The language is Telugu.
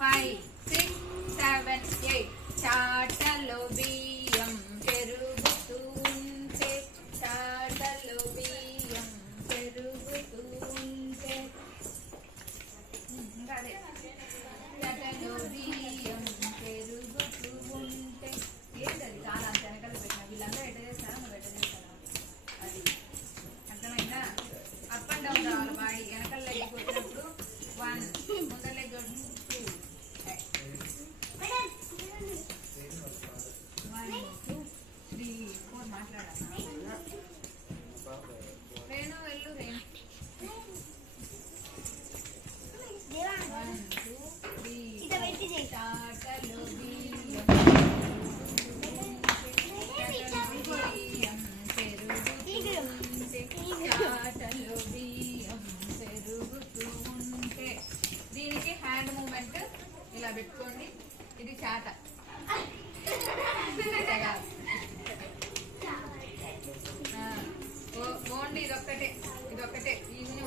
5 6 7 8 చాటలో బియ్యం పెరుగుతూ ఉంటే చాటలో బియ్యం పెరుగుతూ ఉంటే అదే చాటలో బియ్యం పెరుగుతూ ఉంటే ఏంటది చాలా అంత వెనకాల పెట్టిన వీళ్ళందరూ ఎట్ట చేస్తారా నువ్వు ఎట్ట చేస్తారా అది అర్థమైందా అప్ అండ్ డౌన్ రావాలి బాడీ వెనకాల లెగ్ వచ్చినప్పుడు 1 ముందర లెగ్ 2 1 2 3 4 మాట్లాడాలి రేణు వెళ్ళు రేణు 1 2 3 చాటలో బియ్యం చాటలో బియ్యం పెరుగుతూ ఉంటే దీనికి హ్యాండ్ మూమెంట్ ఇలా పెట్టుకోండి ఇది చాట ఓండి ఇదొక్కటే ఇదొక్కటే ఇన్ని